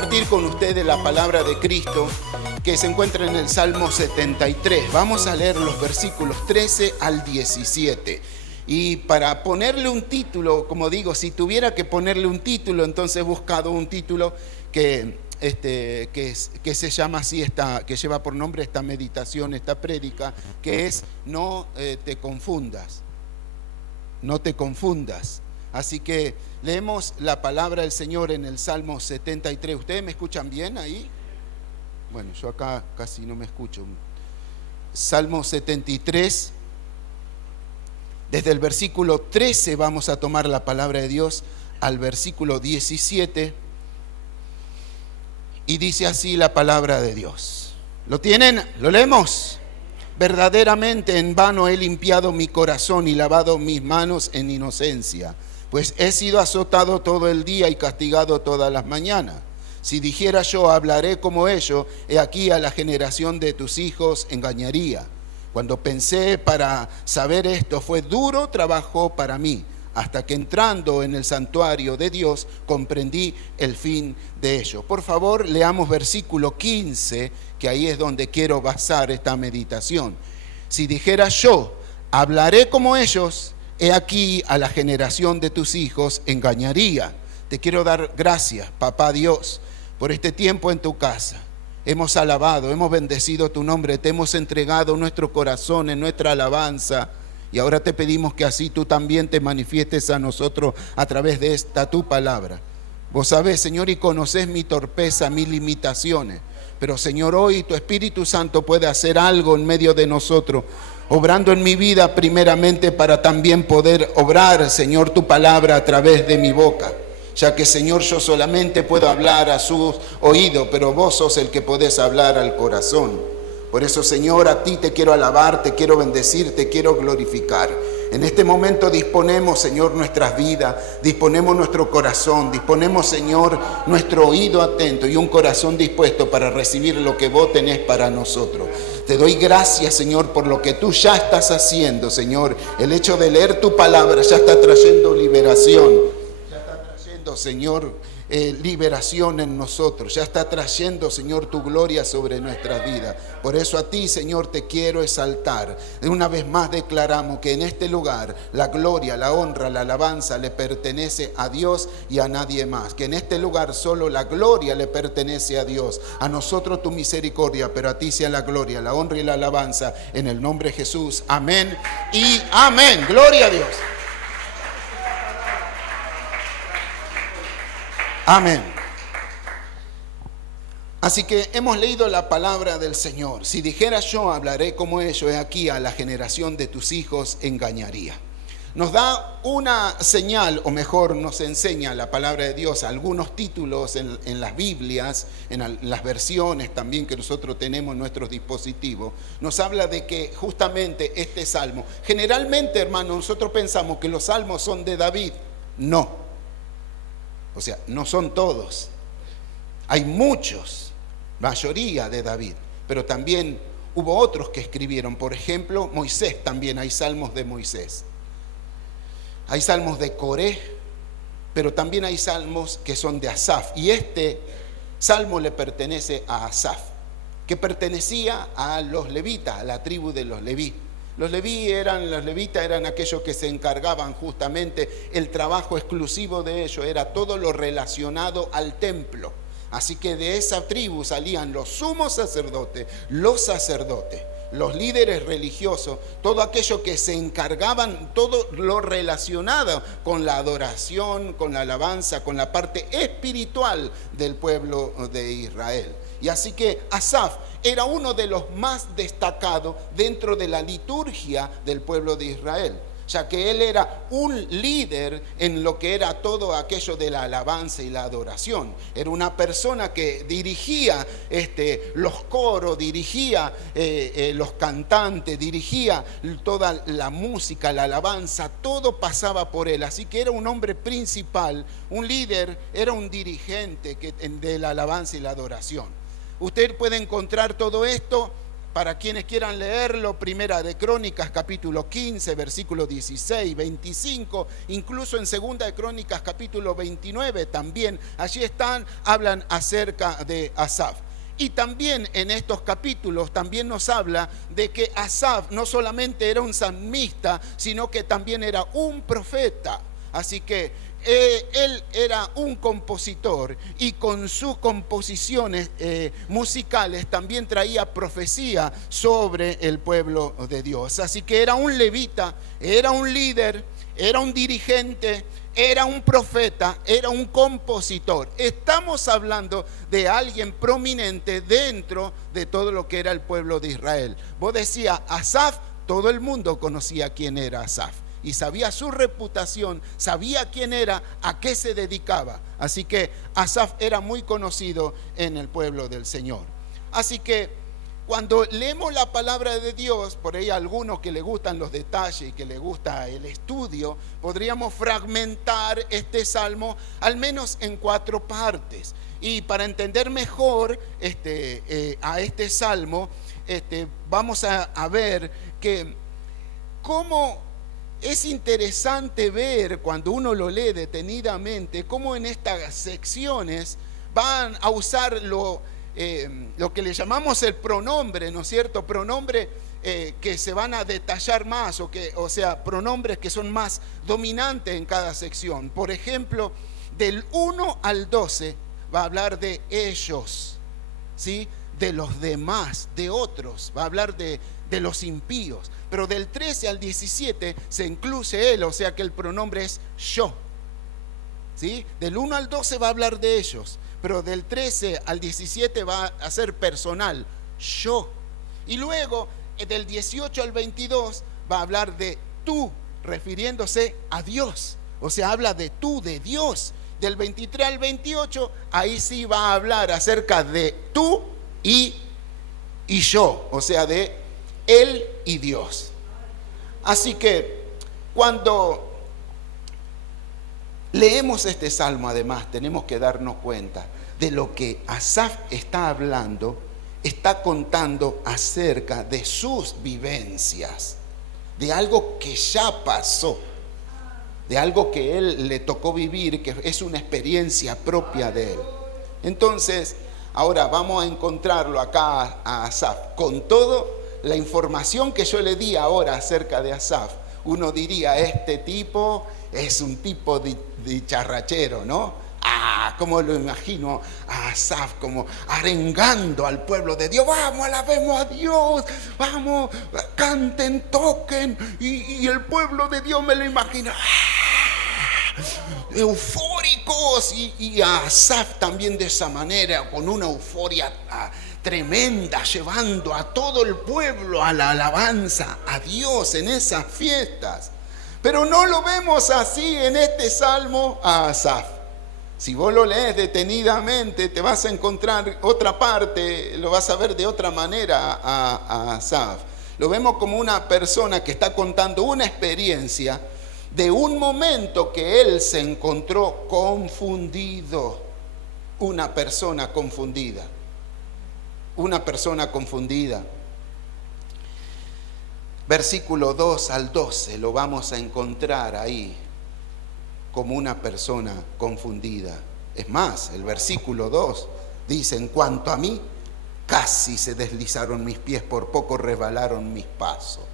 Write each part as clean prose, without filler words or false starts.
compartir con ustedes la palabra de Cristo que se encuentra en el Salmo 73. Vamos a leer los versículos 13 al 17. Y para ponerle un título, como digo, si tuviera que ponerle un título, entonces he buscado un título que se llama así, que lleva por nombre esta meditación, esta prédica, que es No te confundas. No te confundas. Así que leemos la palabra del Señor en el Salmo 73. ¿Ustedes me escuchan bien ahí? Bueno, yo acá casi no me escucho. Salmo 73, desde el versículo 13 vamos a tomar la palabra de Dios al versículo 17. Y dice así la palabra de Dios. ¿Lo tienen? ¿Lo leemos? Verdaderamente en vano he limpiado mi corazón y lavado mis manos en inocencia, pues he sido azotado todo el día y castigado todas las mañanas. Si dijera yo, hablaré como ellos, he aquí a la generación de tus hijos engañaría. Cuando pensé para saber esto, fue duro trabajo para mí, hasta que entrando en el santuario de Dios, comprendí el fin de ello. Por favor, leamos versículo 15, que ahí es donde quiero basar esta meditación. Si dijera yo, hablaré como ellos, he aquí a la generación de tus hijos engañaría. Te quiero dar gracias, Papá Dios, por este tiempo en tu casa. Hemos alabado, hemos bendecido tu nombre, te hemos entregado nuestro corazón en nuestra alabanza. Y ahora te pedimos que así tú también te manifiestes a nosotros a través de esta tu palabra. Vos sabés, Señor, y conocés mi torpeza, mis limitaciones. Pero, Señor, hoy tu Espíritu Santo puede hacer algo en medio de nosotros, obrando en mi vida primeramente para también poder obrar, Señor, tu palabra a través de mi boca. Ya que, Señor, yo solamente puedo hablar a sus oídos, pero vos sos el que podés hablar al corazón. Por eso, Señor, a ti te quiero alabar, te quiero bendecir, te quiero glorificar. En este momento disponemos, Señor, nuestras vidas, disponemos nuestro corazón, disponemos, Señor, nuestro oído atento y un corazón dispuesto para recibir lo que vos tenés para nosotros. Te doy gracias, Señor, por lo que tú ya estás haciendo, Señor. El hecho de leer tu palabra ya está trayendo liberación, ya está trayendo, Señor, liberación en nosotros, ya está trayendo, Señor, tu gloria sobre nuestras vidas. Por eso a ti, Señor, te quiero exaltar. Una vez más declaramos que en este lugar la gloria, la honra, la alabanza le pertenece a Dios y a nadie más. Que en este lugar solo la gloria le pertenece a Dios, a nosotros tu misericordia, pero a ti sea la gloria, la honra y la alabanza en el nombre de Jesús. Amén y amén. Gloria a Dios. Amén. Así que hemos leído la palabra del Señor. Si dijera yo, hablaré como ellos, he aquí a la generación de tus hijos engañaría. Nos da una señal, o mejor nos enseña la palabra de Dios, algunos títulos en las Biblias, en las versiones también que nosotros tenemos en nuestros dispositivos. Nos habla de que justamente este salmo, generalmente, hermanos, nosotros pensamos que los salmos son de David. No. O sea, no son todos. Hay muchos, mayoría de David, pero también hubo otros que escribieron. Por ejemplo, Moisés también, hay salmos de Moisés. Hay salmos de Coré, pero también hay salmos que son de Asaf. Y este salmo le pertenece a Asaf, que pertenecía a los levitas, a la tribu de los leví. Los levitas eran aquellos que se encargaban justamente, el trabajo exclusivo de ellos era todo lo relacionado al templo. Así que de esa tribu salían los sumos sacerdotes, los líderes religiosos, todo aquello que se encargaban, todo lo relacionado con la adoración, con la alabanza, con la parte espiritual del pueblo de Israel. Y así que Asaf era uno de los más destacados dentro de la liturgia del pueblo de Israel, ya que él era un líder en lo que era todo aquello de la alabanza y la adoración. Era una persona que dirigía los coros, dirigía los cantantes, dirigía toda la música, la alabanza, todo pasaba por él. Así que era un hombre principal, un líder, era un dirigente de la alabanza y la adoración. Usted puede encontrar todo esto Para quienes quieran leerlo, Primera de Crónicas, capítulo 15, versículo 16, 25, incluso en Segunda de Crónicas, capítulo 29 también, allí hablan acerca de Asaf. Y también en estos capítulos también nos habla de que Asaf no solamente era un salmista, sino que también era un profeta. Así que él era un compositor y con sus composiciones musicales también traía profecía sobre el pueblo de Dios. Así que era un levita, era un líder, era un dirigente, era un profeta, era un compositor. Estamos hablando de alguien prominente dentro de todo lo que era el pueblo de Israel. Vos decías Asaf, todo el mundo conocía quién era Asaf y sabía su reputación, sabía quién era, a qué se dedicaba. Así que Asaf era muy conocido en el pueblo del Señor. Así que cuando leemos la palabra de Dios, por ahí a algunos que le gustan los detalles y que le gusta el estudio, podríamos fragmentar este salmo al menos en 4 partes. Y para entender mejor a este salmo, vamos a ver que cómo es interesante ver cuando uno lo lee detenidamente, cómo en estas secciones van a usar lo que le llamamos el pronombre, ¿no es cierto? Pronombre que se van a detallar más, o sea, pronombres que son más dominantes en cada sección. Por ejemplo, del 1 al 12 va a hablar de ellos, ¿sí? De los demás, de otros, va a hablar de los impíos. Pero del 13 al 17 se incluye él, o sea que el pronombre es yo, ¿sí? Del 1 al 12 va a hablar de ellos, pero del 13 al 17 va a ser personal, yo. Y luego del 18 al 22 va a hablar de tú, refiriéndose a Dios, o sea, habla de tú, de Dios. Del 23 al 28, ahí sí va a hablar acerca de tú y yo, o sea, de él y Dios. Así que cuando leemos este salmo, además, tenemos que darnos cuenta de lo que Asaf está hablando, está contando acerca de sus vivencias, de algo que ya pasó, de algo que él le tocó vivir, que es una experiencia propia de él. Entonces, ahora vamos a encontrarlo acá a Asaf con toda la información que yo le di ahora acerca de Asaf. Uno diría, este tipo es un tipo de charrachero, ¿no? Como lo imagino a Asaf como arengando al pueblo de Dios. Vamos, alabemos a Dios, vamos, canten, toquen. Y el pueblo de Dios me lo imagino eufóricos, y a Asaf también de esa manera, con una euforia tremenda, llevando a todo el pueblo a la alabanza a Dios en esas fiestas. Pero no lo vemos así en este salmo a Asaf. Si vos lo lees detenidamente, te vas a encontrar otra parte, lo vas a ver de otra manera a Asaf. Lo vemos como una persona que está contando una experiencia de un momento que él se encontró confundido. Una persona confundida. Una persona confundida. Versículo 2 al 12 lo vamos a encontrar ahí como una persona confundida. Es más, el versículo 2 dice, en cuanto a mí, casi se deslizaron mis pies, por poco resbalaron mis pasos.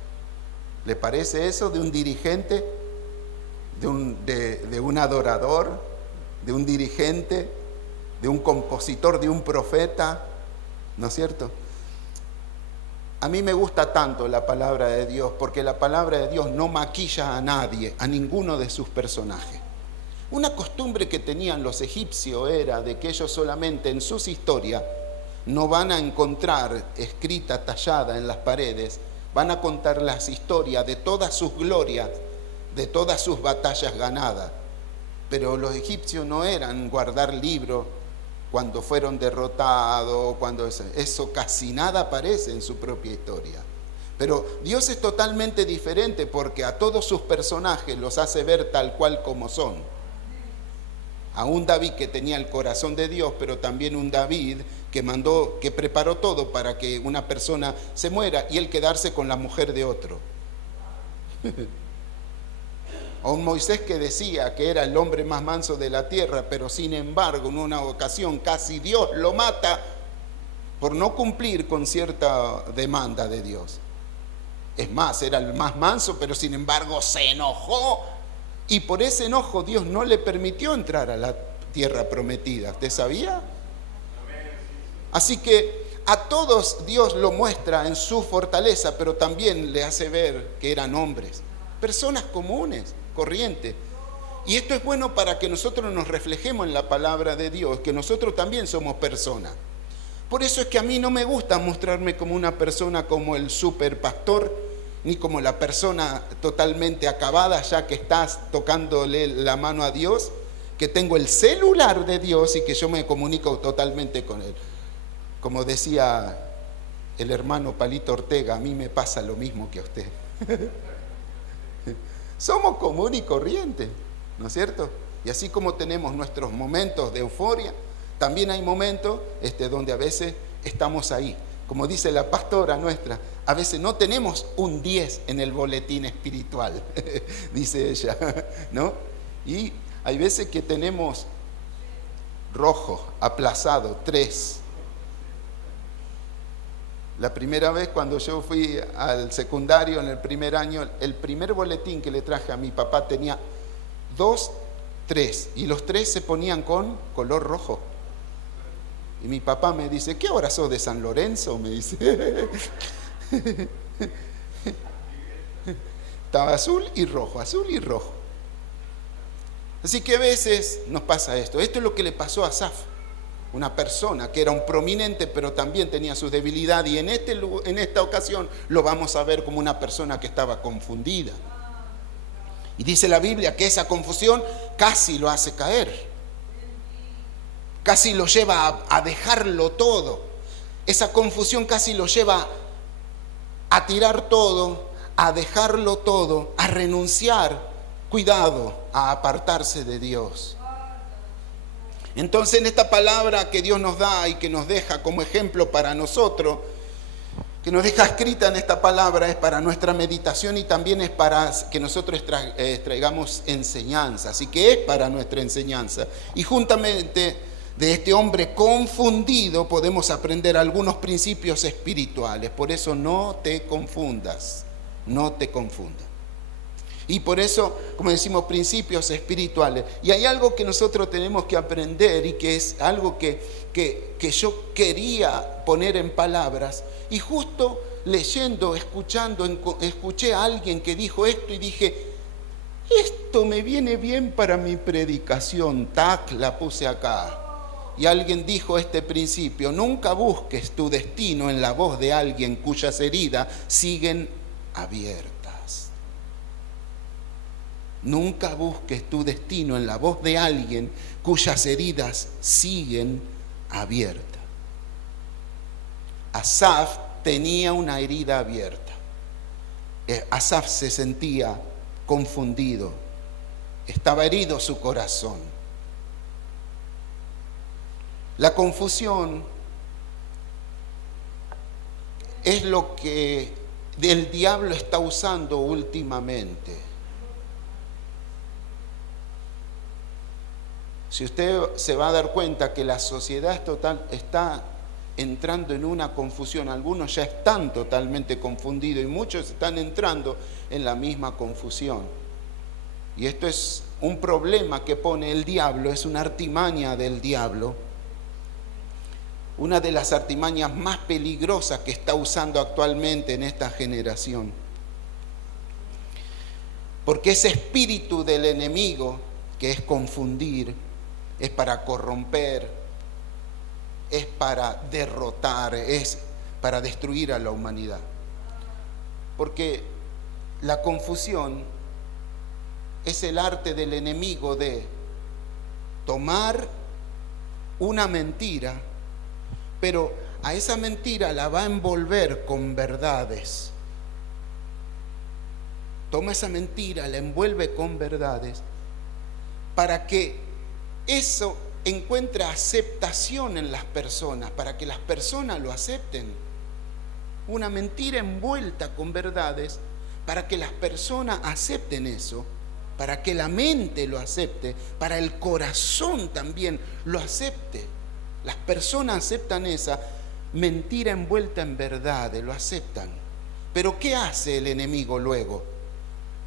¿Le parece eso de un dirigente, de un adorador, de un dirigente, de un compositor, de un profeta? ¿No es cierto? A mí me gusta tanto la palabra de Dios, porque la palabra de Dios no maquilla a nadie, a ninguno de sus personajes. Una costumbre que tenían los egipcios era de que ellos solamente en sus historias no van a encontrar escrita, tallada en las paredes, van a contar las historias de todas sus glorias, de todas sus batallas ganadas. Pero los egipcios no eran guardar libros cuando fueron derrotados, cuando eso casi nada aparece en su propia historia. Pero Dios es totalmente diferente, porque a todos sus personajes los hace ver tal cual como son. A un David que tenía el corazón de Dios, pero también un David que mandó, que preparó todo para que una persona se muera y él quedarse con la mujer de otro. O un Moisés que decía que era el hombre más manso de la tierra, pero sin embargo en una ocasión casi Dios lo mata por no cumplir con cierta demanda de Dios. Es más, era el más manso, pero sin embargo se enojó y por ese enojo Dios no le permitió entrar a la tierra prometida. ¿Usted sabía? Así que a todos Dios lo muestra en su fortaleza, pero también le hace ver que eran hombres, personas comunes, corrientes. Y esto es bueno para que nosotros nos reflejemos en la palabra de Dios, que nosotros también somos personas. Por eso es que a mí no me gusta mostrarme como una persona como el super pastor, ni como la persona totalmente acabada ya que estás tocándole la mano a Dios, que tengo el celular de Dios y que yo me comunico totalmente con Él. Como decía el hermano Palito Ortega, a mí me pasa lo mismo que a usted. Somos común y corriente, ¿no es cierto? Y así como tenemos nuestros momentos de euforia, también hay momentos donde a veces estamos ahí. Como dice la pastora nuestra, a veces no tenemos un 10 en el boletín espiritual, dice ella, ¿no? Y hay veces que tenemos rojo, aplazado, 3. La primera vez cuando yo fui al secundario en el primer año, el primer boletín que le traje a mi papá tenía 2, 3, y los 3 se ponían con color rojo. Y mi papá me dice, ¿qué hora sos de San Lorenzo? Me dice. Estaba azul y rojo, azul y rojo. Así que a veces nos pasa esto. Esto es lo que le pasó a Asaf, una persona que era un prominente, pero también tenía su debilidad. Y en esta ocasión lo vamos a ver como una persona que estaba confundida. Y dice la Biblia que esa confusión casi lo hace caer. Casi lo lleva a dejarlo todo. Esa confusión casi lo lleva a tirar todo, a dejarlo todo, a renunciar, cuidado, a apartarse de Dios. Entonces en esta palabra que Dios nos da y que nos deja como ejemplo para nosotros, que nos deja escrita en esta palabra, es para nuestra meditación y también es para que nosotros traigamos enseñanza. Así que es para nuestra enseñanza. Y juntamente de este hombre confundido podemos aprender algunos principios espirituales. Por eso no te confundas, no te confundas. Y por eso, como decimos, principios espirituales. Y hay algo que nosotros tenemos que aprender y que es algo que yo quería poner en palabras. Y justo leyendo, escuchando, escuché a alguien que dijo esto y dije, esto me viene bien para mi predicación. Tac, la puse acá. Y alguien dijo este principio: nunca busques tu destino en la voz de alguien cuyas heridas siguen abiertas. Nunca busques tu destino en la voz de alguien cuyas heridas siguen abiertas. Asaf tenía una herida abierta. Asaf se sentía confundido. Estaba herido su corazón. La confusión es lo que el diablo está usando últimamente. Si usted se va a dar cuenta que la sociedad está entrando en una confusión, algunos ya están totalmente confundidos y muchos están entrando en la misma confusión. Y esto es un problema que pone el diablo, es una artimaña del diablo. Una de las artimañas más peligrosas que está usando actualmente en esta generación. Porque ese espíritu del enemigo, que es confundir, es para corromper, es para derrotar, es para destruir a la humanidad. Porque la confusión es el arte del enemigo de tomar una mentira, pero a esa mentira la va a envolver con verdades. Toma esa mentira, la envuelve con verdades, para que encuentra aceptación en las personas, para que las personas lo acepten. Una mentira envuelta con verdades para que las personas acepten eso, para que la mente lo acepte, para el corazón también lo acepte. Las personas aceptan esa mentira envuelta en verdades, lo aceptan. Pero ¿qué hace el enemigo luego?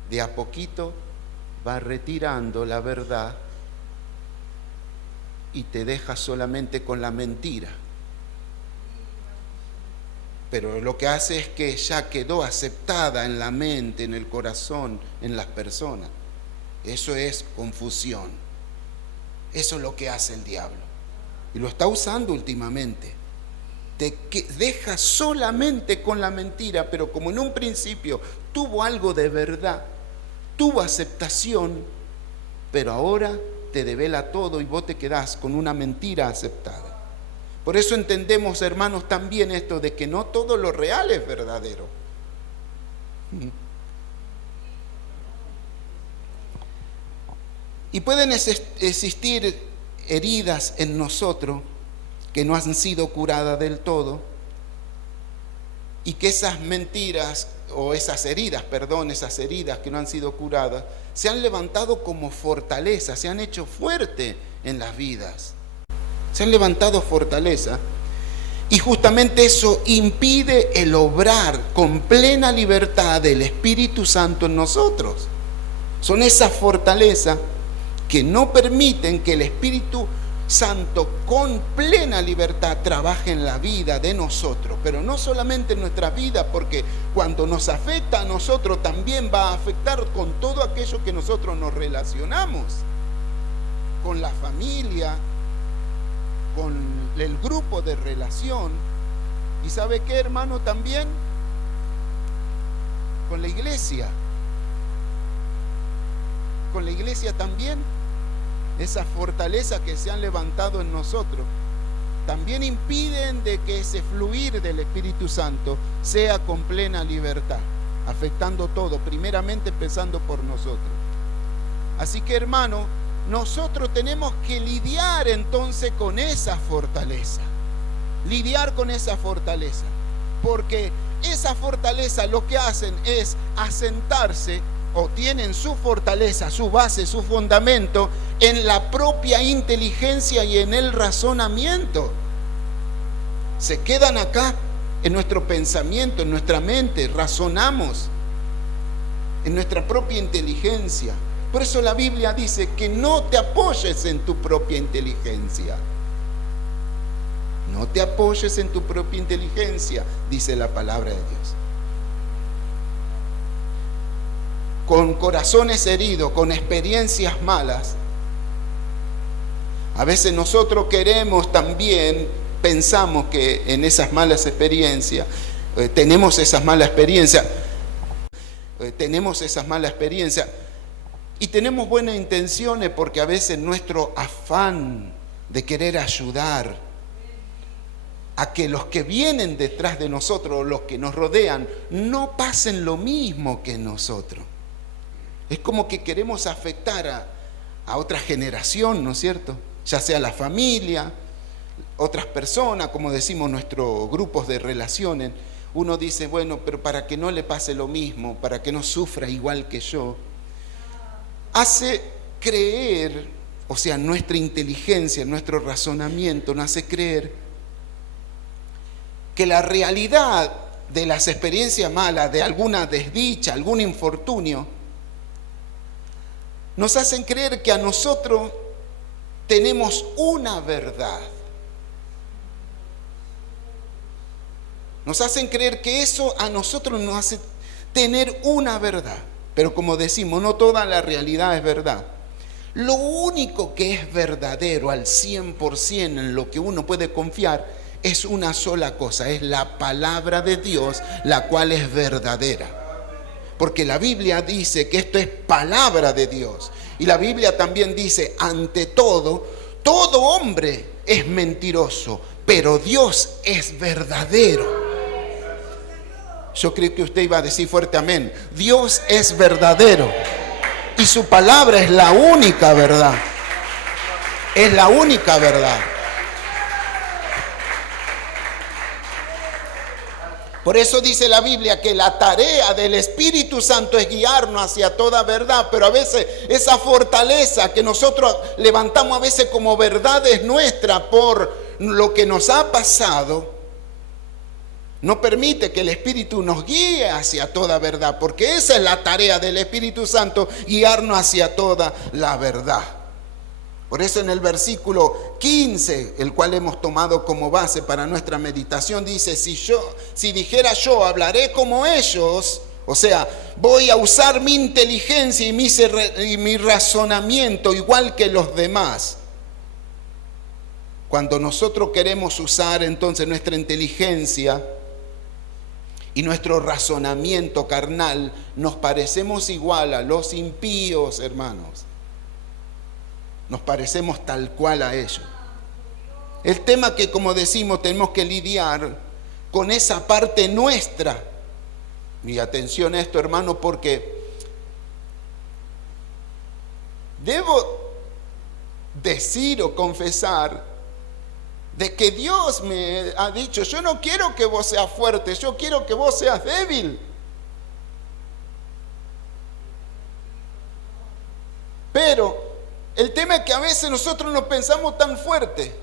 De a poquito va retirando la verdad y te deja solamente con la mentira. Pero lo que hace es que ya quedó aceptada en la mente, en el corazón, en las personas. Eso es confusión. Eso es lo que hace el diablo. Y lo está usando últimamente. Te deja solamente con la mentira, pero como en un principio tuvo algo de verdad, tuvo aceptación, pero ahora te devela todo y vos te quedás con una mentira aceptada. Por eso entendemos, hermanos, también esto de que no todo lo real es verdadero. Y pueden existir heridas en nosotros que no han sido curadas del todo, y que esas mentiras, o esas heridas que no han sido curadas, se han levantado como fortaleza, se han hecho fuerte en las vidas. Se han levantado fortaleza, y justamente eso impide el obrar con plena libertad del Espíritu Santo en nosotros. Son esas fortalezas que no permiten que el Espíritu Santo con plena libertad trabaje en la vida de nosotros, pero no solamente en nuestra vida, porque cuando nos afecta a nosotros también va a afectar con todo aquello que nosotros nos relacionamos, con la familia, con el grupo de relación, y ¿sabe qué, hermano? También con la iglesia también. Esas fortalezas que se han levantado en nosotros también impiden de que ese fluir del Espíritu Santo sea con plena libertad, afectando todo, primeramente empezando por nosotros. Así que, hermano, nosotros tenemos que lidiar entonces con esa fortaleza, porque esa fortaleza lo que hacen es asentarse, o tienen su fortaleza, su base, su fundamento en la propia inteligencia y en el razonamiento. Se quedan acá en nuestro pensamiento, en nuestra mente, razonamos en nuestra propia inteligencia. Por eso la Biblia dice que no te apoyes en tu propia inteligencia. No te apoyes en tu propia inteligencia, dice la palabra de Dios. Con corazones heridos, con experiencias malas, a veces nosotros queremos también, pensamos que en esas malas experiencias, tenemos esas malas experiencias, y tenemos buenas intenciones, porque a veces nuestro afán de querer ayudar a que los que vienen detrás de nosotros, los que nos rodean, no pasen lo mismo que nosotros. Es como que queremos afectar a otra generación, ¿no es cierto? Ya sea la familia, otras personas, como decimos, nuestros grupos de relaciones. Uno dice, bueno, pero para que no le pase lo mismo, para que no sufra igual que yo, hace creer, o sea, nuestra inteligencia, nuestro razonamiento nos hace creer que la realidad de las experiencias malas, de alguna desdicha, algún infortunio, nos hacen creer que a nosotros tenemos una verdad. Nos hacen creer que eso a nosotros nos hace tener una verdad. Pero como decimos, no toda la realidad es verdad. Lo único que es verdadero al 100% en lo que uno puede confiar es una sola cosa, es la palabra de Dios, la cual es verdadera. Porque la Biblia dice que esto es palabra de Dios. Y la Biblia también dice, ante todo, todo hombre es mentiroso, pero Dios es verdadero. Yo creo que usted iba a decir fuerte amén. Dios es verdadero. Y su palabra es la única verdad. Es la única verdad. Por eso dice la Biblia que la tarea del Espíritu Santo es guiarnos hacia toda verdad, pero a veces esa fortaleza que nosotros levantamos a veces como verdades nuestras por lo que nos ha pasado, no permite que el Espíritu nos guíe hacia toda verdad, porque esa es la tarea del Espíritu Santo, guiarnos hacia toda la verdad. Por eso en el versículo 15, el cual hemos tomado como base para nuestra meditación, dice, si dijera yo, hablaré como ellos, o sea, voy a usar mi inteligencia y mi razonamiento igual que los demás. Cuando nosotros queremos usar entonces nuestra inteligencia y nuestro razonamiento carnal, nos parecemos igual a los impíos, hermanos. Nos parecemos tal cual a ellos. El tema que, como decimos, tenemos que lidiar con esa parte nuestra. Y atención a esto, hermano, porque debo decir o confesar de que Dios me ha dicho, yo no quiero que vos seas fuerte, yo quiero que vos seas débil. Pero el tema es que a veces nosotros no pensamos tan fuerte.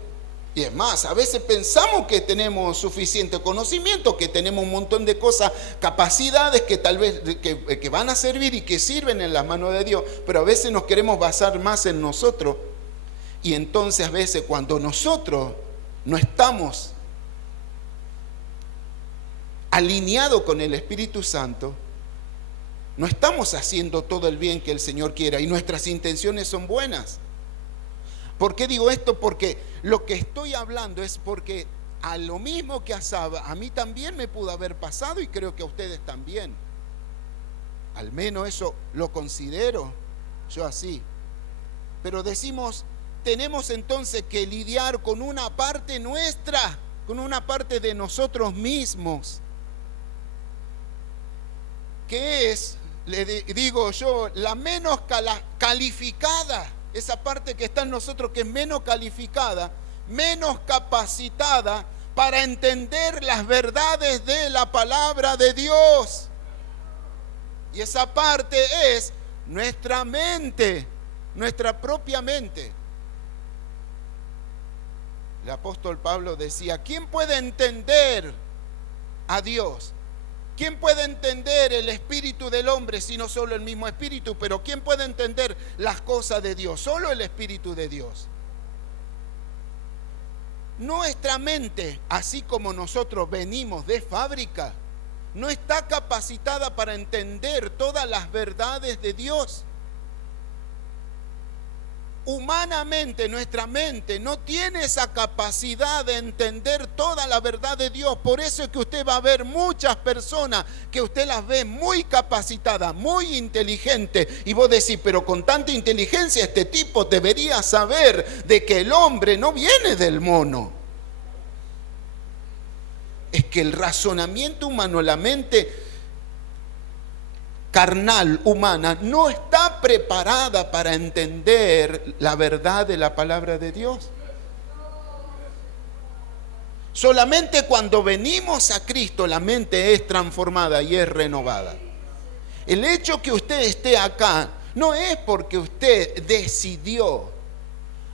Y es más, a veces pensamos que tenemos suficiente conocimiento, que tenemos un montón de cosas, capacidades que tal vez que van a servir y que sirven en las manos de Dios, pero a veces nos queremos basar más en nosotros. Y entonces a veces cuando nosotros no estamos alineados con el Espíritu Santo, no estamos haciendo todo el bien que el Señor quiera y nuestras intenciones son buenas. ¿Por qué digo esto? Porque lo que estoy hablando es porque a lo mismo que a Saba, a mí también me pudo haber pasado y creo que a ustedes también. Al menos eso lo considero yo así. Pero decimos, tenemos entonces que lidiar con una parte nuestra, con una parte de nosotros mismos, que es, le digo yo, la menos calificada, esa parte que está en nosotros que es menos calificada, menos capacitada para entender las verdades de la palabra de Dios. Y esa parte es nuestra mente, nuestra propia mente. El apóstol Pablo decía, ¿quién puede entender a Dios? ¿Quién puede entender el espíritu del hombre sino solo el mismo espíritu? Pero ¿quién puede entender las cosas de Dios? Solo el Espíritu de Dios. Nuestra mente, así como nosotros venimos de fábrica, no está capacitada para entender todas las verdades de Dios. Humanamente, nuestra mente no tiene esa capacidad de entender toda la verdad de Dios. Por eso es que usted va a ver muchas personas que usted las ve muy capacitadas, muy inteligentes. Y vos decís, pero con tanta inteligencia este tipo debería saber de que el hombre no viene del mono. Es que el razonamiento humano, la mente carnal, humana, no está preparada para entender la verdad de la palabra de Dios. Solamente cuando venimos a Cristo la mente es transformada y es renovada. El hecho que usted esté acá no es porque usted decidió.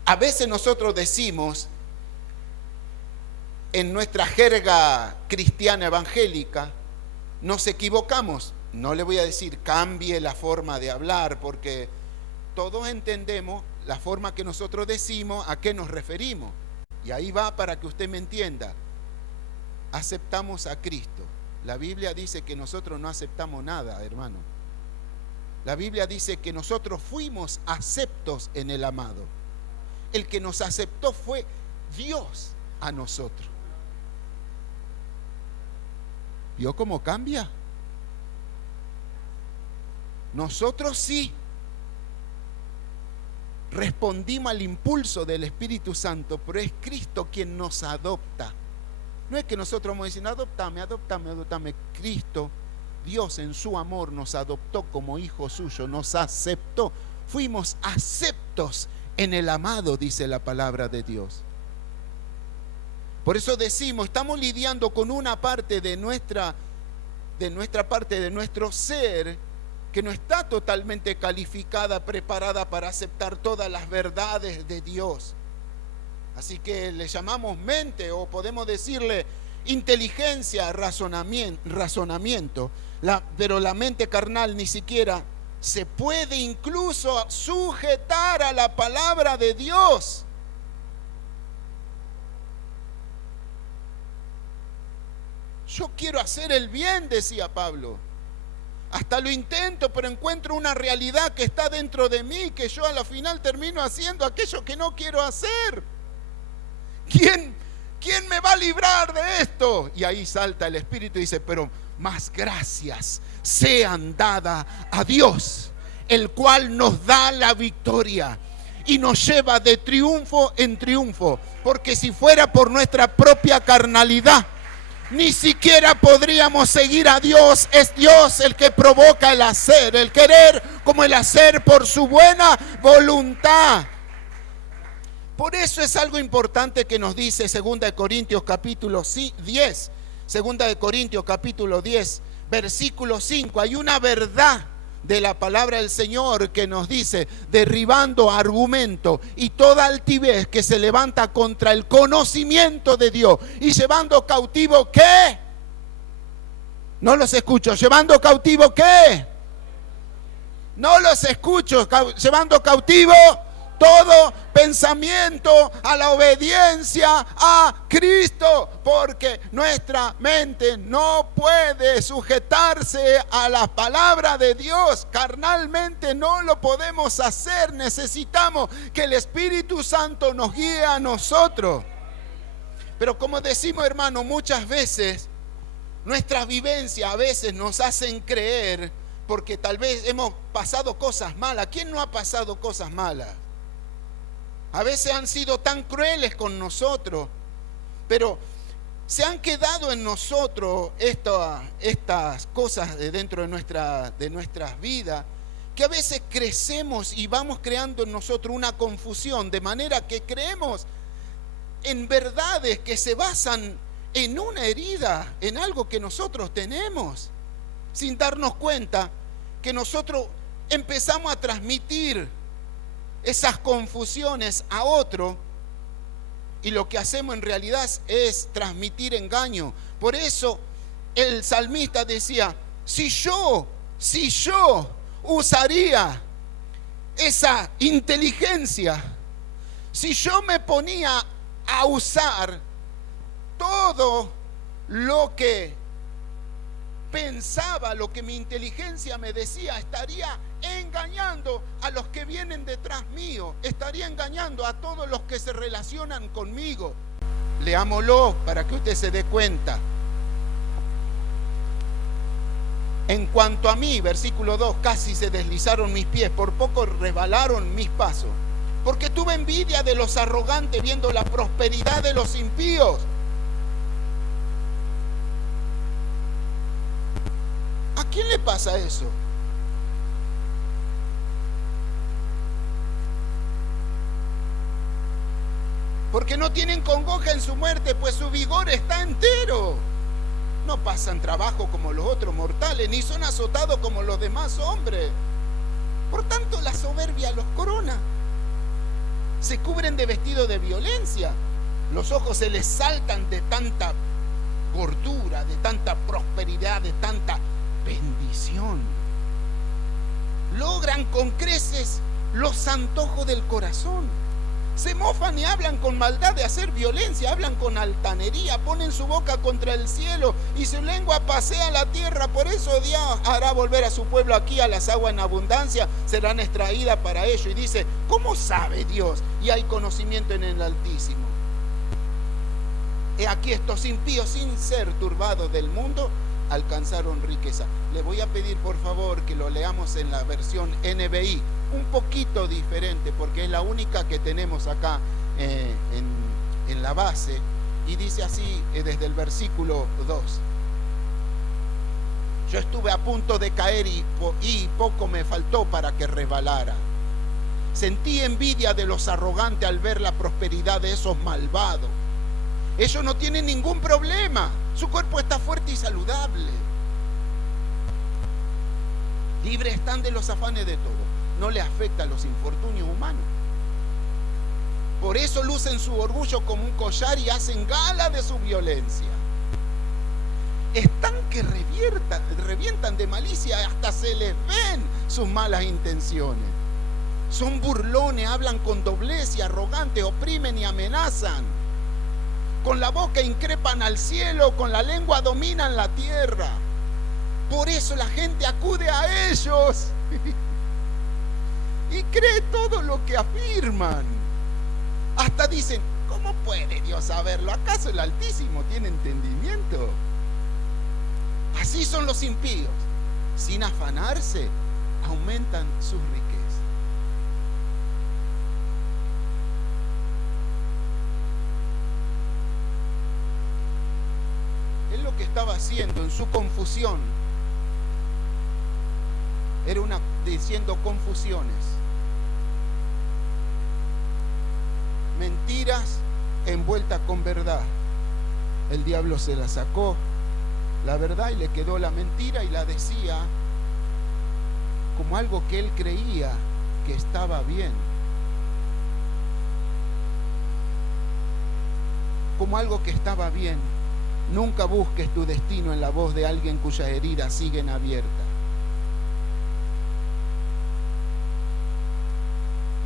A veces nosotros decimos en nuestra jerga cristiana evangélica, nos equivocamos. No le voy a decir cambie la forma de hablar, porque todos entendemos la forma que nosotros decimos, a qué nos referimos. Y ahí va para que usted me entienda. Aceptamos a Cristo. La Biblia dice que nosotros no aceptamos nada, hermano. La Biblia dice que nosotros fuimos aceptos en el amado. El que nos aceptó fue Dios a nosotros. ¿Vio cómo cambia? Nosotros sí respondimos al impulso del Espíritu Santo, pero es Cristo quien nos adopta. No es que nosotros vamos a decir, adóptame. Cristo, Dios en su amor nos adoptó como hijo suyo, nos aceptó. Fuimos aceptos en el amado, dice la palabra de Dios. Por eso decimos, estamos lidiando con una parte de nuestra parte, de nuestro ser, que no está totalmente calificada, preparada para aceptar todas las verdades de Dios. Así que le llamamos mente, o podemos decirle inteligencia, razonamiento, pero la mente carnal ni siquiera se puede incluso sujetar a la palabra de Dios. Yo quiero hacer el bien, decía Pablo. Hasta lo intento, pero encuentro una realidad que está dentro de mí, que yo a la final termino haciendo aquello que no quiero hacer. ¿Quién me va a librar de esto? Y ahí salta el Espíritu y dice, pero más gracias sean dadas a Dios, el cual nos da la victoria y nos lleva de triunfo en triunfo. Porque si fuera por nuestra propia carnalidad, ni siquiera podríamos seguir a Dios. Es Dios el que provoca el hacer, el querer como el hacer por su buena voluntad. Por eso es algo importante que nos dice 2 Corintios capítulo 10, 2 Corintios capítulo 10, versículo 5. Hay una verdad de la palabra del Señor que nos dice, derribando argumento y toda altivez que se levanta contra el conocimiento de Dios y llevando cautivo, ¿qué? No los escucho. ¿Llevando cautivo qué? No los escucho. Llevando cautivo todo pensamiento a la obediencia a Cristo, porque nuestra mente no puede sujetarse a la palabra de Dios. Carnalmente no lo podemos hacer. Necesitamos que el Espíritu Santo nos guíe a nosotros. Pero como decimos, hermano, muchas veces nuestras vivencias a veces nos hacen creer, porque tal vez hemos pasado cosas malas. ¿Quién no ha pasado cosas malas? A veces han sido tan crueles con nosotros, pero se han quedado en nosotros estas cosas dentro de nuestras vidas, que a veces crecemos y vamos creando en nosotros una confusión, de manera que creemos en verdades que se basan en una herida, en algo que nosotros tenemos, sin darnos cuenta que nosotros empezamos a transmitir esas confusiones a otro, y lo que hacemos en realidad es transmitir engaño. Por eso el salmista decía, si yo usaría esa inteligencia, si yo me ponía a usar todo lo que pensaba, lo que mi inteligencia me decía, estaría engañando a los que vienen detrás mío, estaría engañando a todos los que se relacionan conmigo. Leámoslo para que usted se dé cuenta. En cuanto a mí, versículo 2, casi se deslizaron mis pies, por poco resbalaron mis pasos, porque tuve envidia de los arrogantes viendo la prosperidad de los impíos. ¿A quién le pasa eso? Porque no tienen congoja en su muerte, pues su vigor está entero. No pasan trabajo como los otros mortales, ni son azotados como los demás hombres. Por tanto, la soberbia los corona. Se cubren de vestido de violencia. Los ojos se les saltan de tanta gordura, de tanta prosperidad, de tanta bendición. Logran con creces los antojos del corazón. Se mofan y hablan con maldad de hacer violencia, hablan con altanería, ponen su boca contra el cielo y su lengua pasea la tierra. Por eso Dios hará volver a su pueblo aquí a las aguas en abundancia, serán extraídas para ello. Y dice, ¿cómo sabe Dios? Y hay conocimiento en el Altísimo. He aquí estos impíos, sin ser turbados del mundo, alcanzaron riqueza. Le voy a pedir por favor que lo leamos en la versión NBI, un poquito diferente, porque es la única que tenemos acá en la base, y dice así desde el versículo 2. Yo estuve a punto de caer y poco me faltó para que resbalara. Sentí envidia de los arrogantes al ver la prosperidad de esos malvados. Ellos no tienen ningún problema. Su cuerpo está fuerte y saludable. Libres están de los afanes de todo. No les afectan los infortunios humanos. Por eso lucen su orgullo como un collar y hacen gala de su violencia. Están que revientan de malicia, hasta se les ven sus malas intenciones. Son burlones, hablan con doblez y arrogantes, oprimen y amenazan. Con la boca increpan al cielo, con la lengua dominan la tierra. Por eso la gente acude a ellos y cree todo lo que afirman. Hasta dicen, ¿cómo puede Dios saberlo? ¿Acaso el Altísimo tiene entendimiento? Así son los impíos. Sin afanarse, aumentan sus riquezas. Él lo que estaba haciendo en su confusión era diciendo confusiones, mentiras envueltas con verdad. El diablo se la sacó la verdad y le quedó la mentira y la decía como algo que él creía que estaba bien, como algo que estaba bien. Nunca busques tu destino en la voz de alguien cuyas heridas siguen abiertas.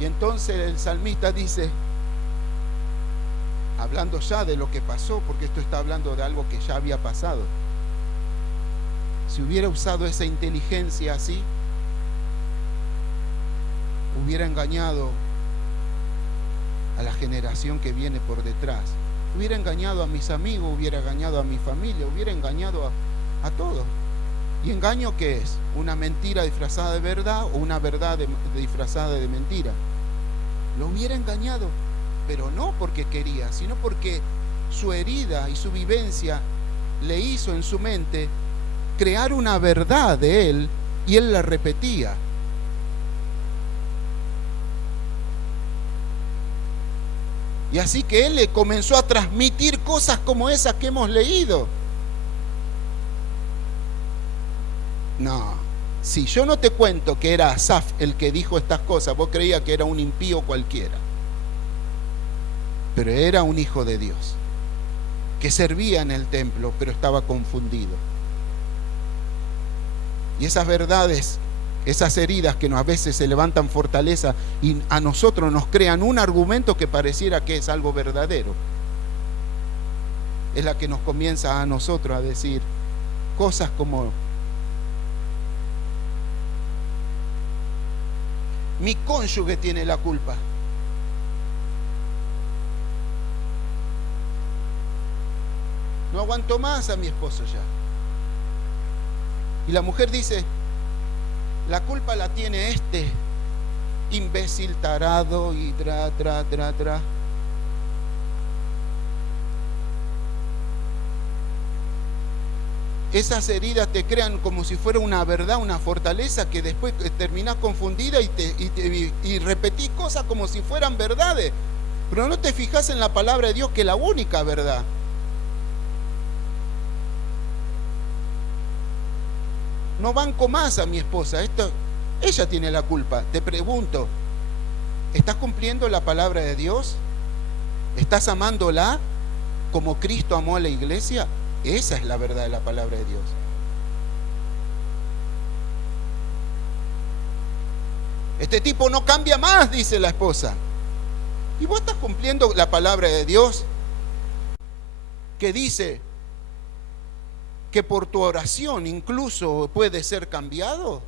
Y entonces el salmista dice, hablando ya de lo que pasó, porque esto está hablando de algo que ya había pasado, si hubiera usado esa inteligencia así, hubiera engañado a la generación que viene por detrás, hubiera engañado a mis amigos, hubiera engañado a mi familia, hubiera engañado a todos. ¿Y engaño qué es? ¿Una mentira disfrazada de verdad o una verdad disfrazada de mentira? Lo hubiera engañado, pero no porque quería, sino porque su herida y su vivencia le hizo en su mente crear una verdad de él y él la repetía. Y así que él le comenzó a transmitir cosas como esas que hemos leído. No, si yo no te cuento que era Asaf el que dijo estas cosas, vos creías que era un impío cualquiera. Pero era un hijo de Dios, que servía en el templo, pero estaba confundido. Y esas verdades, esas heridas que a veces se levantan fortaleza y a nosotros nos crean un argumento que pareciera que es algo verdadero, es la que nos comienza a nosotros a decir cosas como: mi cónyuge tiene la culpa. No aguanto más a mi esposo ya. Y la mujer dice, la culpa la tiene este imbécil tarado y tra. Esas heridas te crean como si fuera una verdad, una fortaleza, que después terminás confundida y repetís cosas como si fueran verdades. Pero no te fijas en la palabra de Dios, que es la única verdad. No banco más a mi esposa, ella tiene la culpa. Te pregunto, ¿estás cumpliendo la palabra de Dios? ¿Estás amándola como Cristo amó a la iglesia? Esa es la verdad de la palabra de Dios. Este tipo no cambia más, dice la esposa. ¿Y vos estás cumpliendo la palabra de Dios? Que dice que por tu oración incluso puede ser cambiado.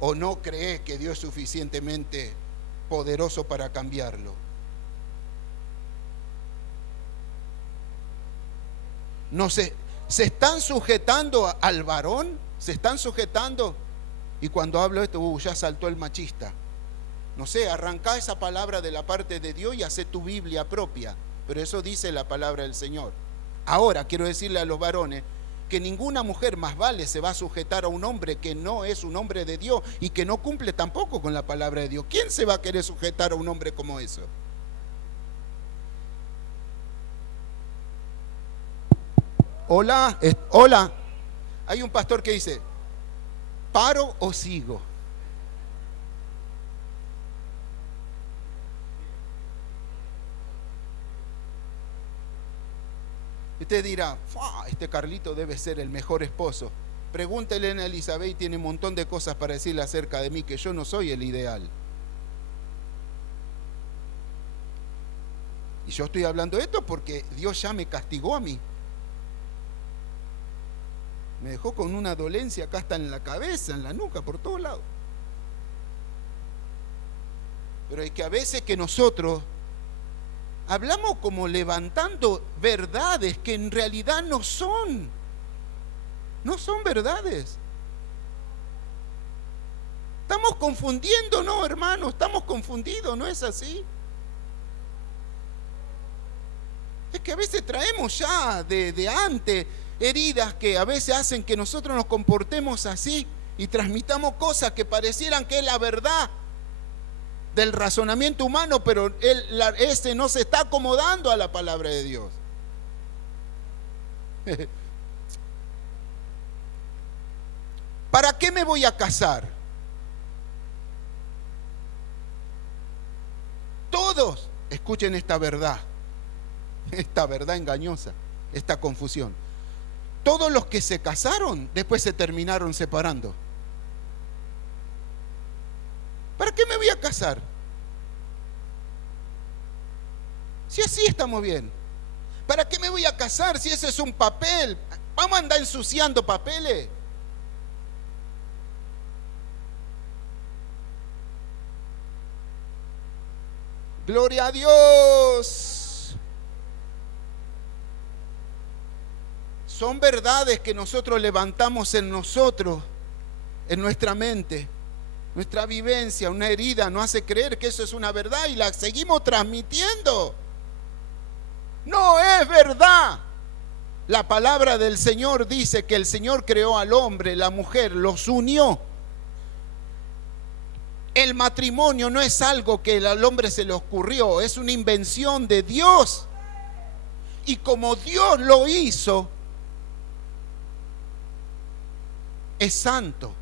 ¿O no crees que Dios es suficientemente poderoso para cambiarlo? No se están sujetando al varón, se están sujetando. Y cuando hablo de esto, ya saltó el machista. No sé, arrancá esa palabra de la parte de Dios y hacé tu Biblia propia. Pero eso dice la palabra del Señor. Ahora quiero decirle a los varones, que ninguna mujer más vale se va a sujetar a un hombre que no es un hombre de Dios y que no cumple tampoco con la palabra de Dios. ¿Quién se va a querer sujetar a un hombre como eso? Hola, hola. Hay un pastor que dice, ¿paro o sigo? Usted dirá, este Carlito debe ser el mejor esposo. Pregúntele a Elizabeth, tiene un montón de cosas para decirle acerca de mí, que yo no soy el ideal. Y yo estoy hablando de esto porque Dios ya me castigó a mí. Me dejó con una dolencia acá hasta en la cabeza, en la nuca, por todos lados. Pero es que a veces que nosotros hablamos como levantando verdades que en realidad no son verdades. Estamos confundiendo, ¿no, hermano? Estamos confundidos, ¿no es así? Es que a veces traemos ya de antes heridas que a veces hacen que nosotros nos comportemos así y transmitamos cosas que parecieran que es la verdad del razonamiento humano, pero ese no se está acomodando a la palabra de Dios. ¿Para qué me voy a casar? Todos, escuchen esta verdad engañosa, esta confusión. Todos los que se casaron después se terminaron separando. ¿Para qué me voy a casar? Si así estamos bien. ¿Para qué me voy a casar si ese es un papel? ¿Vamos a andar ensuciando papeles? Gloria a Dios. Son verdades que nosotros levantamos en nosotros, en nuestra mente. Nuestra vivencia, una herida nos hace creer que eso es una verdad y la seguimos transmitiendo. No es verdad. La palabra del Señor dice que el Señor creó al hombre, la mujer, los unió. El matrimonio no es algo que al hombre se le ocurrió, es una invención de Dios. Y como Dios lo hizo, es santo.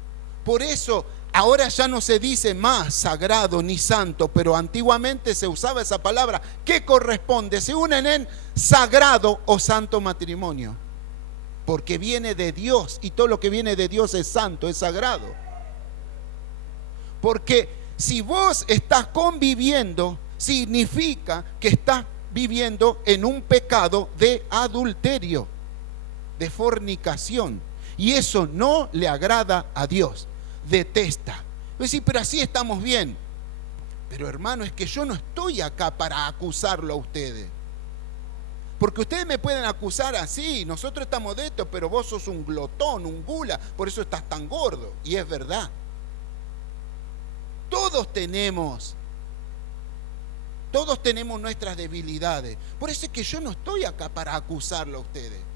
Por eso ahora ya no se dice más sagrado ni santo, pero antiguamente se usaba esa palabra. ¿Qué corresponde? Se unen en sagrado o santo matrimonio, porque viene de Dios y todo lo que viene de Dios es santo, es sagrado. Porque si vos estás conviviendo, significa que estás viviendo en un pecado de adulterio, de fornicación. Y eso no le agrada a Dios, detesta. Voy a decir, pero así estamos bien. Pero hermano, es que yo no estoy acá para acusarlo a ustedes. Porque ustedes me pueden acusar así, nosotros estamos de esto, pero vos sos un glotón, un gula, por eso estás tan gordo. Y es verdad. Todos tenemos nuestras debilidades. Por eso es que yo no estoy acá para acusarlo a ustedes.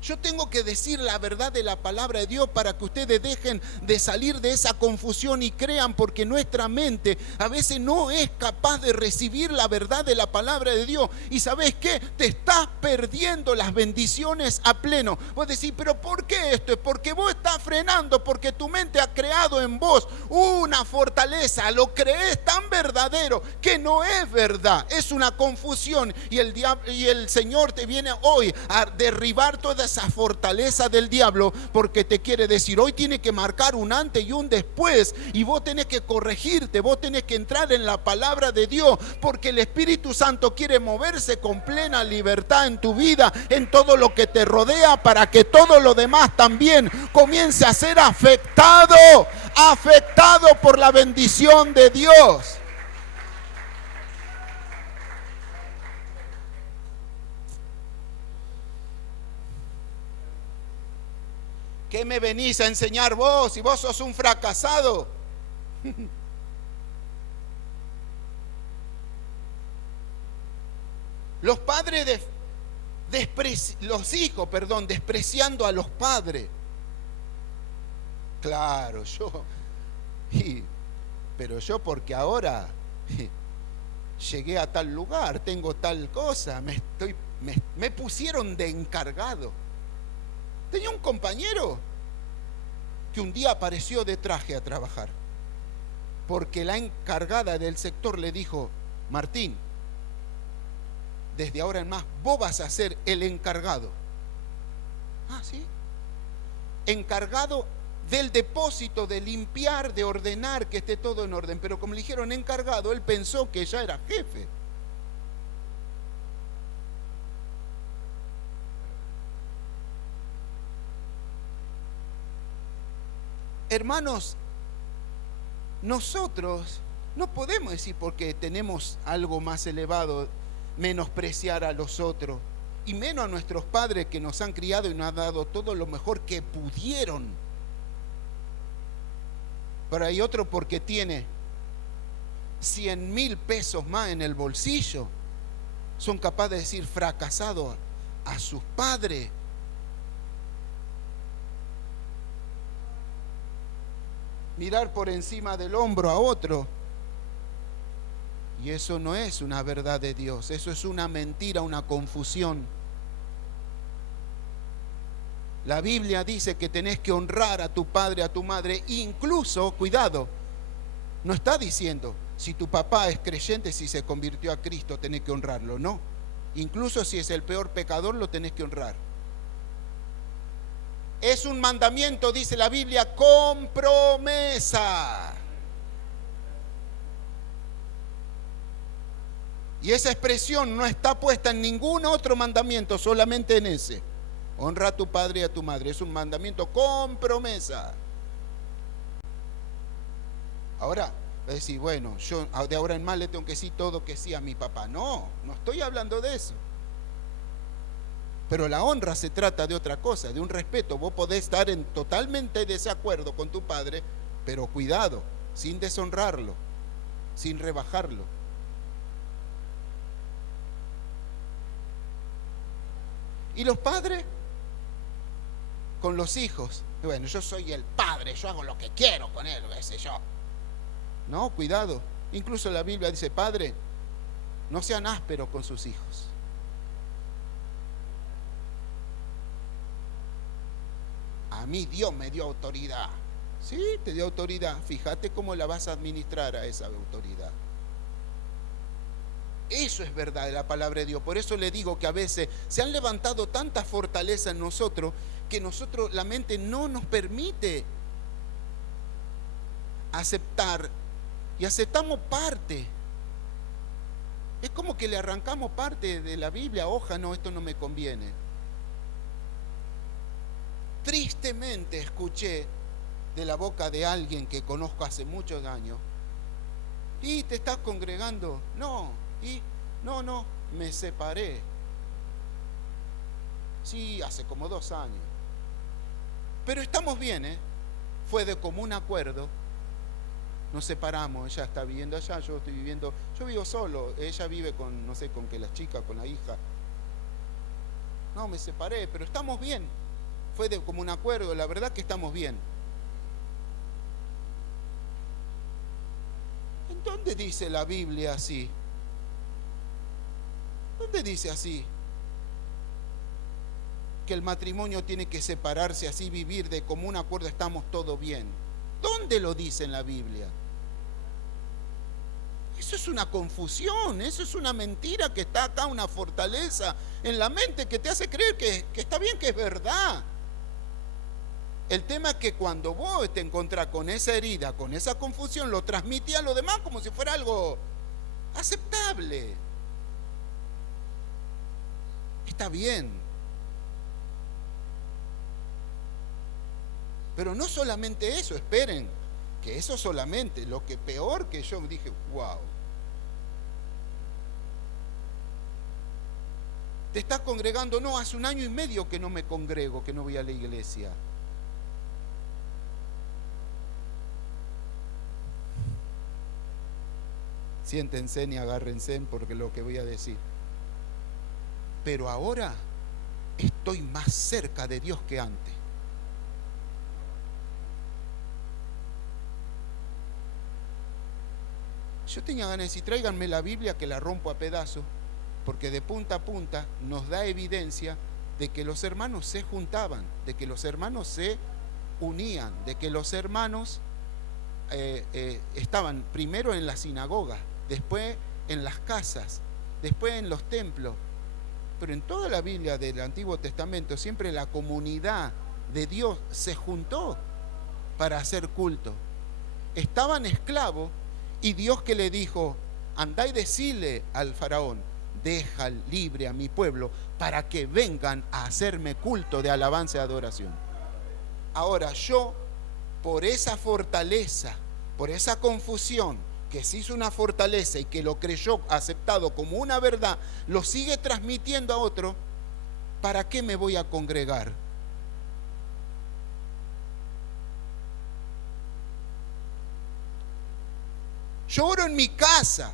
Yo tengo que decir la verdad de la palabra de Dios para que ustedes dejen de salir de esa confusión y crean, porque nuestra mente a veces no es capaz de recibir la verdad de la palabra de Dios. Y ¿sabes qué? Te estás perdiendo las bendiciones a pleno. Vos decís, ¿pero por qué esto? Es porque vos estás frenando, porque tu mente ha creado en vos una fortaleza. Lo crees tan verdadero que no es verdad. Es una confusión y el Señor te viene hoy a derribar toda esa fortaleza del diablo, porque te quiere decir, hoy tiene que marcar un antes y un después, y vos tenés que corregirte, vos tenés que entrar en la palabra de Dios, porque el Espíritu Santo quiere moverse con plena libertad en tu vida, en todo lo que te rodea, para que todo lo demás también comience a ser afectado por la bendición de Dios. ¿Qué me venís a enseñar vos si vos sos un fracasado? Los padres los hijos, despreciando a los padres. Claro, pero yo porque ahora llegué a tal lugar, tengo tal cosa, me pusieron de encargado. Tenía un compañero que un día apareció de traje a trabajar, porque la encargada del sector le dijo: Martín, desde ahora en más vos vas a ser el encargado. Ah, ¿sí? Encargado del depósito, de limpiar, de ordenar, que esté todo en orden. Pero como le dijeron encargado, él pensó que ya era jefe. Hermanos, nosotros no podemos decir porque tenemos algo más elevado, menospreciar a los otros, y menos a nuestros padres que nos han criado y nos han dado todo lo mejor que pudieron. Pero hay otro porque tiene 100.000 pesos más en el bolsillo, son capaces de decir fracasado a sus padres. Mirar por encima del hombro a otro. Y eso no es una verdad de Dios, eso es una mentira, una confusión. La Biblia dice que tenés que honrar a tu padre, a tu madre, incluso, cuidado, no está diciendo si tu papá es creyente, si se convirtió a Cristo, tenés que honrarlo, no. Incluso si es el peor pecador, lo tenés que honrar. Es un mandamiento, dice la Biblia, con promesa. Y esa expresión no está puesta en ningún otro mandamiento, solamente en ese. Honra a tu padre y a tu madre. Es un mandamiento con promesa. Ahora, voy a decir, bueno, yo de ahora en más le tengo que decir todo que sí a mi papá. No, no estoy hablando de eso. Pero la honra se trata de otra cosa, de un respeto. Vos podés estar en totalmente desacuerdo con tu padre, pero cuidado, sin deshonrarlo, sin rebajarlo. ¿Y los padres? Con los hijos. Bueno, yo soy el padre, yo hago lo que quiero con él, qué sé yo. No, cuidado. Incluso la Biblia dice: padre, no sean ásperos con sus hijos. A mí Dios me dio autoridad. Sí, te dio autoridad. Fíjate cómo la vas a administrar a esa autoridad. Eso es verdad de la palabra de Dios. Por eso le digo que a veces se han levantado tantas fortalezas en nosotros que nosotros, la mente no nos permite aceptar, y aceptamos parte. Es como que le arrancamos parte de la Biblia, hoja, no, esto no me conviene. Tristemente escuché de la boca de alguien que conozco hace muchos años: ¿y te estás congregando? No, y no, me separé. Sí, hace como 2 años. Pero estamos bien, ¿eh? Fue de común acuerdo. Nos separamos, ella está viviendo allá, yo estoy viviendo, yo vivo solo, ella vive con, no sé, con que las chicas, con la hija. No, me separé, pero estamos bien. Fue de común acuerdo, la verdad que estamos bien. ¿En dónde dice la Biblia así? ¿Dónde dice así? Que el matrimonio tiene que separarse, así vivir de común acuerdo, estamos todo bien. ¿Dónde lo dice en la Biblia? Eso es una confusión, eso es una mentira que está acá, una fortaleza en la mente que te hace creer que está bien, que es verdad. El tema es que cuando vos te encontrás con esa herida, con esa confusión, lo transmitís a los demás como si fuera algo aceptable. Está bien. Pero no solamente eso, esperen, que eso solamente, lo que peor que yo dije, wow. ¿Te estás congregando? No, hace 1 año y medio que no me congrego, que no voy a la iglesia. Siéntense y agárrense porque lo que voy a decir. Pero ahora estoy más cerca de Dios que antes. Yo tenía ganas de decir, tráiganme la Biblia que la rompo a pedazos, porque de punta a punta nos da evidencia de que los hermanos se juntaban, de que los hermanos se unían, de que los hermanos estaban primero en la sinagoga, después en las casas, después en los templos. Pero en toda la Biblia del Antiguo Testamento siempre la comunidad de Dios se juntó para hacer culto. Estaban esclavos y Dios que le dijo, andá y decile al faraón, deja libre a mi pueblo para que vengan a hacerme culto de alabanza y adoración. Ahora yo, por esa fortaleza, por esa confusión, que se hizo una fortaleza y que lo creyó aceptado como una verdad, lo sigue transmitiendo a otro, ¿para qué me voy a congregar? Yo oro en mi casa.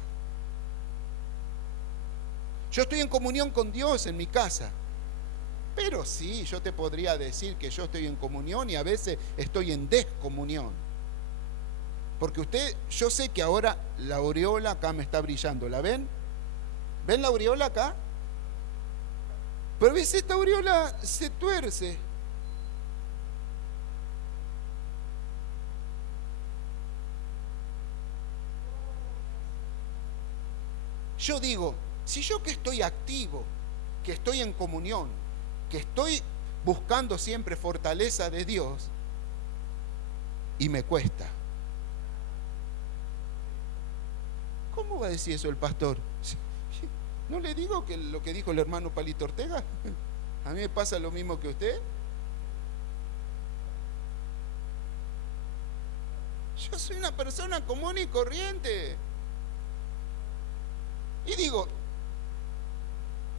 Yo estoy en comunión con Dios en mi casa. Pero sí, yo te podría decir que yo estoy en comunión y a veces estoy en descomunión. Porque yo sé que ahora la aureola acá me está brillando. ¿La ven? ¿Ven la aureola acá? Pero a veces esta aureola se tuerce. Yo digo, si yo que estoy activo, que estoy en comunión, que estoy buscando siempre fortaleza de Dios, y me cuesta, ¿cómo va a decir eso el pastor? ¿No le digo que lo que dijo el hermano Palito Ortega? A mí me pasa lo mismo que usted. Yo soy una persona común y corriente. Y digo,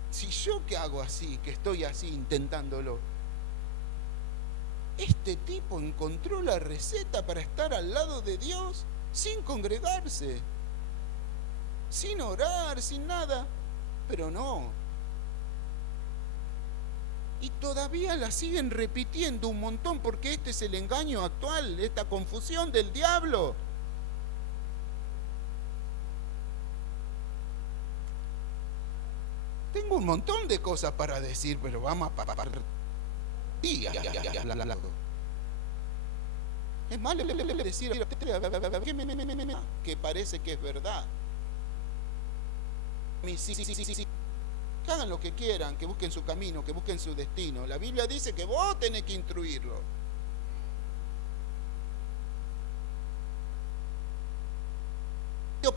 si yo que hago así, que estoy así intentándolo, este tipo encontró la receta para estar al lado de Dios sin congregarse, sin orar, sin nada, pero no. Y todavía la siguen repitiendo un montón porque este es el engaño actual, esta confusión del diablo. Tengo un montón de cosas para decir, pero vamos a parar días. Es malo decir que parece que es verdad. Sí. Que hagan lo que quieran, que busquen su camino, que busquen su destino. La Biblia dice que vos tenés que instruirlo.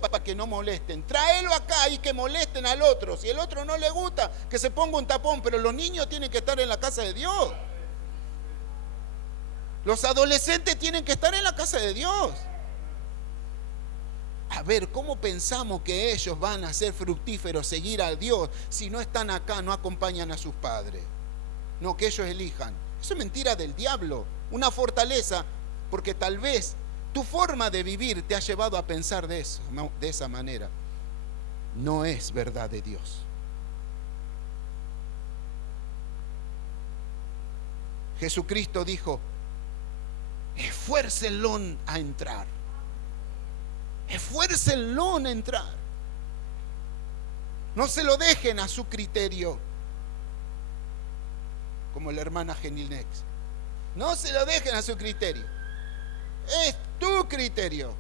Para que no molesten, tráelo acá y que molesten al otro. Si el otro no le gusta, que se ponga un tapón, pero los niños tienen que estar en la casa de Dios. Los adolescentes tienen que estar en la casa de Dios. A ver, ¿cómo pensamos que ellos van a ser fructíferos, seguir a Dios, si no están acá, no acompañan a sus padres? No, que ellos elijan. Eso es mentira del diablo, una fortaleza, porque tal vez tu forma de vivir te ha llevado a pensar de esa manera. No es verdad de Dios. Jesucristo dijo, esfuércenlo a entrar. Esfuércenlo a entrar. No se lo dejen a su criterio. Como la hermana Geninex. No se lo dejen a su criterio. Es tu criterio.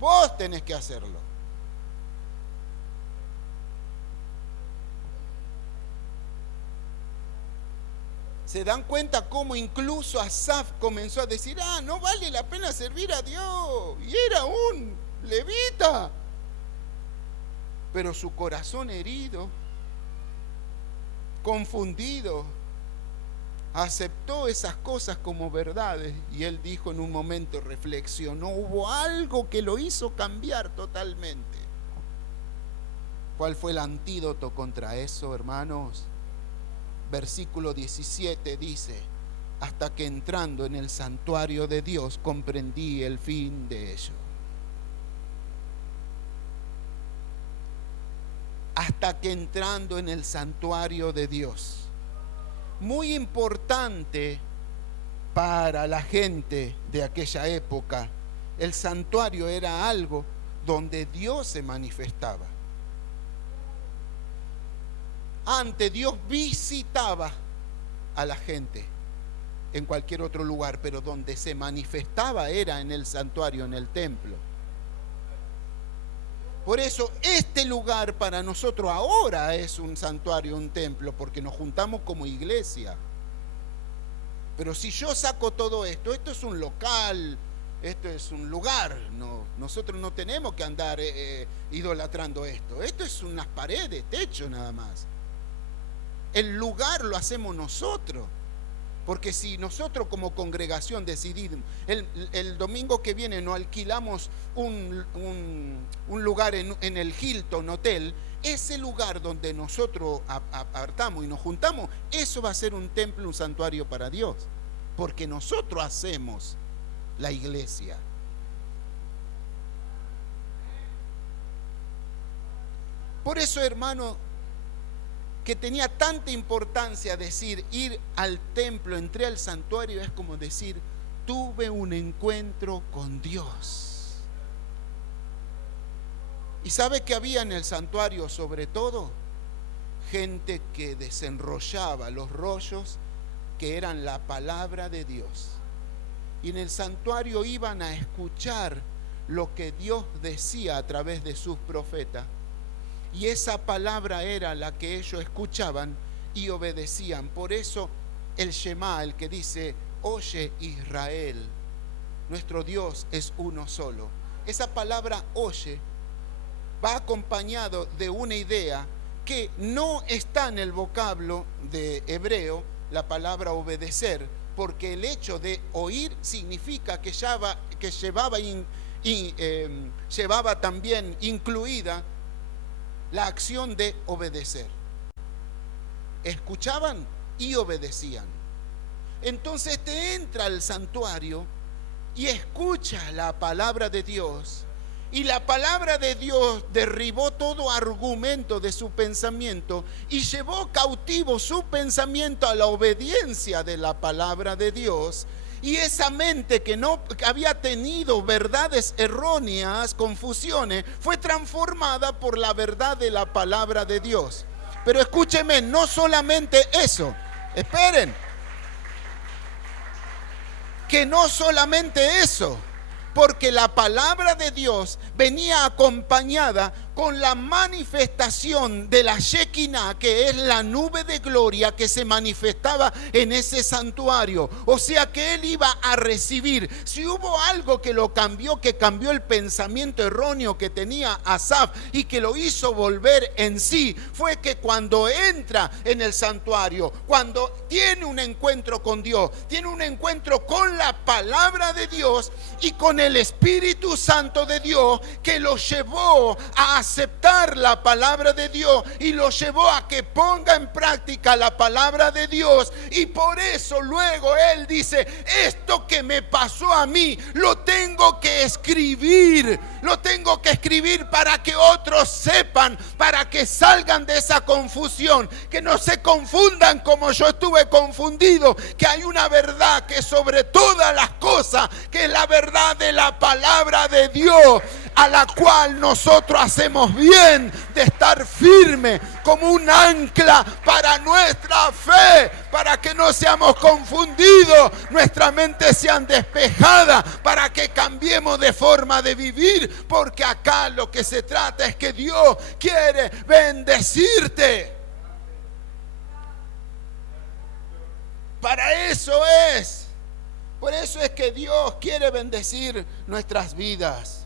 Vos tenés que hacerlo. ¿Se dan cuenta cómo incluso Asaf comenzó a decir, no vale la pena servir a Dios? Y era un levita. Pero su corazón herido, confundido, aceptó esas cosas como verdades. Y él dijo en un momento, reflexionó, hubo algo que lo hizo cambiar totalmente. ¿Cuál fue el antídoto contra eso, hermanos? Versículo 17 dice, hasta que entrando en el santuario de Dios comprendí el fin de ello. Hasta que entrando en el santuario de Dios muy importante para la gente de aquella época. El santuario era algo donde Dios se manifestaba. Antes Dios visitaba a la gente en cualquier otro lugar, pero donde se manifestaba era en el santuario, en el templo. Por eso este lugar para nosotros ahora es un santuario, un templo, porque nos juntamos como iglesia. Pero si yo saco todo esto, esto es un local, esto es un lugar, no, nosotros no tenemos que andar idolatrando esto. Esto es unas paredes, techo nada más. El lugar lo hacemos nosotros. Porque si nosotros como congregación decidimos, el domingo que viene nos alquilamos un lugar en el Hilton Hotel, ese lugar donde nosotros apartamos y nos juntamos, eso va a ser un templo, un santuario para Dios. Porque nosotros hacemos la iglesia. Por eso, hermano, que tenía tanta importancia decir ir al templo, entré al santuario, es como decir, tuve un encuentro con Dios. ¿Y sabe que había en el santuario sobre todo? Gente que desenrollaba los rollos que eran la palabra de Dios. Y en el santuario iban a escuchar lo que Dios decía a través de sus profetas. Y esa palabra era la que ellos escuchaban y obedecían. Por eso el Shema, el que dice, oye Israel, nuestro Dios es uno solo. Esa palabra oye va acompañado de una idea que no está en el vocablo de hebreo, la palabra obedecer, porque el hecho de oír significa que llevaba también incluida la acción de obedecer. Escuchaban y obedecían. Entonces te entra al santuario y escucha la palabra de Dios. Y la palabra de Dios derribó todo argumento de su pensamiento y llevó cautivo su pensamiento a la obediencia de la palabra de Dios. Y esa mente que había tenido verdades erróneas, confusiones, fue transformada por la verdad de la palabra de Dios. Pero escúcheme, no solamente eso, esperen, que no solamente eso, porque la palabra de Dios venía acompañada con la manifestación de la Shekinah, que es la nube de gloria que se manifestaba en ese santuario. O sea que él iba a recibir. Si hubo algo que lo cambió, que cambió el pensamiento erróneo que tenía Asaf y que lo hizo volver en sí, fue que cuando entra en el santuario, cuando tiene un encuentro con Dios, tiene un encuentro con la palabra de Dios y con el Espíritu Santo de Dios, que lo llevó a aceptar la palabra de Dios y lo llevó a que ponga en práctica la palabra de Dios. Y por eso luego él dice, esto que me pasó a mí lo tengo que escribir, para que otros sepan, para que salgan de esa confusión, que no se confundan como yo estuve confundido, que hay una verdad que sobre todas las cosas, que es la verdad de la palabra de Dios, a la cual nosotros hacemos bien de estar firme como un ancla para nuestra fe, para que no seamos confundidos, nuestra mente sea despejada, para que cambiemos de forma de vivir, porque acá lo que se trata es que Dios quiere bendecirte. Para eso es. Por eso es que Dios quiere bendecir nuestras vidas.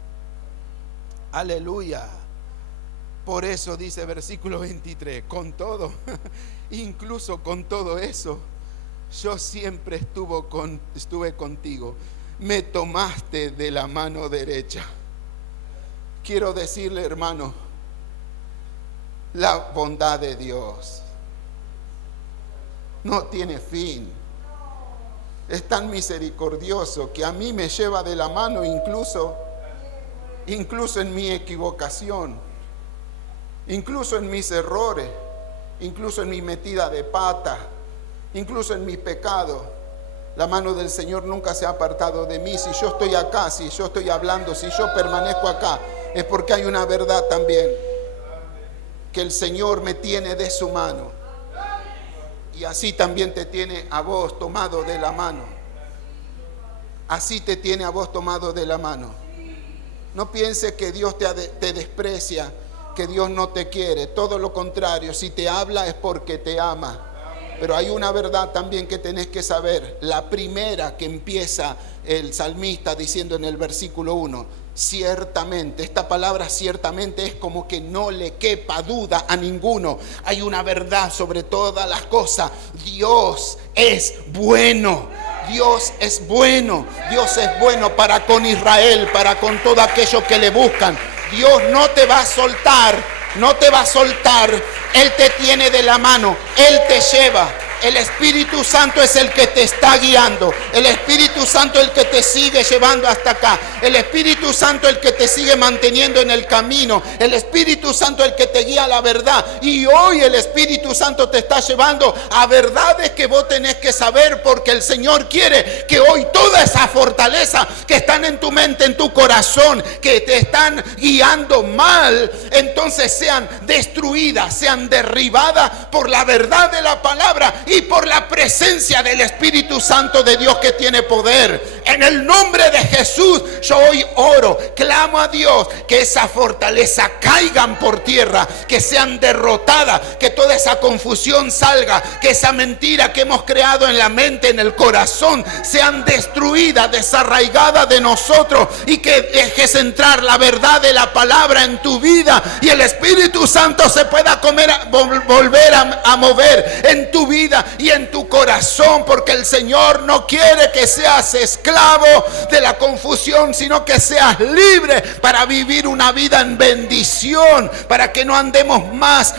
Aleluya. Por eso dice versículo 23, con todo, incluso con todo eso, yo siempre estuve contigo, me tomaste de la mano derecha. Quiero decirle, hermano, la bondad de Dios no tiene fin. Es tan misericordioso que a mí me lleva de la mano incluso en mi equivocación, incluso en mis errores, incluso en mi metida de pata, Incluso en mi pecado, la mano del Señor nunca se ha apartado de mí. Si yo estoy acá, si yo estoy hablando, si yo permanezco acá, es porque hay una verdad también, que el Señor me tiene de su mano. Y así también te tiene a vos tomado de la mano. Así te tiene a vos tomado de la mano. No pienses que Dios te desprecia, que Dios no te quiere. Todo lo contrario, si te habla es porque te ama. Pero hay una verdad también que tenés que saber. La primera que empieza el salmista diciendo en el versículo 1, ciertamente, esta palabra ciertamente es como que no le quepa duda a ninguno. Hay una verdad sobre todas las cosas. Dios es bueno. Dios es bueno. Dios es bueno para con Israel, para con todo aquello que le buscan. Dios no te va a soltar. No te va a soltar, Él te tiene de la mano, Él te lleva. El Espíritu Santo es el que te está guiando. El Espíritu Santo es el que te sigue llevando hasta acá. El Espíritu Santo es el que te sigue manteniendo en el camino. El Espíritu Santo es el que te guía a la verdad. Y hoy el Espíritu Santo te está llevando a verdades que vos tenés que saber, porque el Señor quiere que hoy toda esa fortaleza que están en tu mente, en tu corazón, que te están guiando mal, entonces sean destruidas, sean derribadas por la verdad de la palabra y por la presencia del Espíritu Santo de Dios que tiene poder. En el nombre de Jesús, yo hoy oro, clamo a Dios que esa fortaleza caigan por tierra, que sean derrotadas, que toda esa confusión salga, que esa mentira que hemos creado en la mente, en el corazón, sean destruidas, desarraigadas de nosotros, y que dejes entrar la verdad de la palabra en tu vida y el Espíritu Santo se pueda volver a mover en tu vida y en tu corazón, porque el Señor no quiere que seas esclavo de la confusión, sino que seas libre para vivir una vida en bendición, para que no andemos más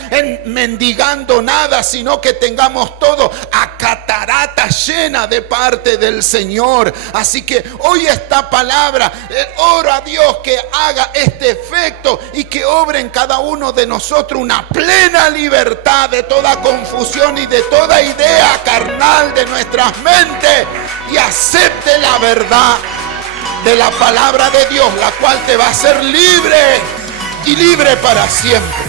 mendigando nada, sino que tengamos todo a catarata llena de parte del Señor. Así que hoy esta palabra, oro a Dios que haga este efecto y que obre en cada uno de nosotros una plena libertad de toda confusión y de toda idea carnal de nuestras mentes, y acepte la verdad de la palabra de Dios, la cual te va a hacer libre y libre para siempre.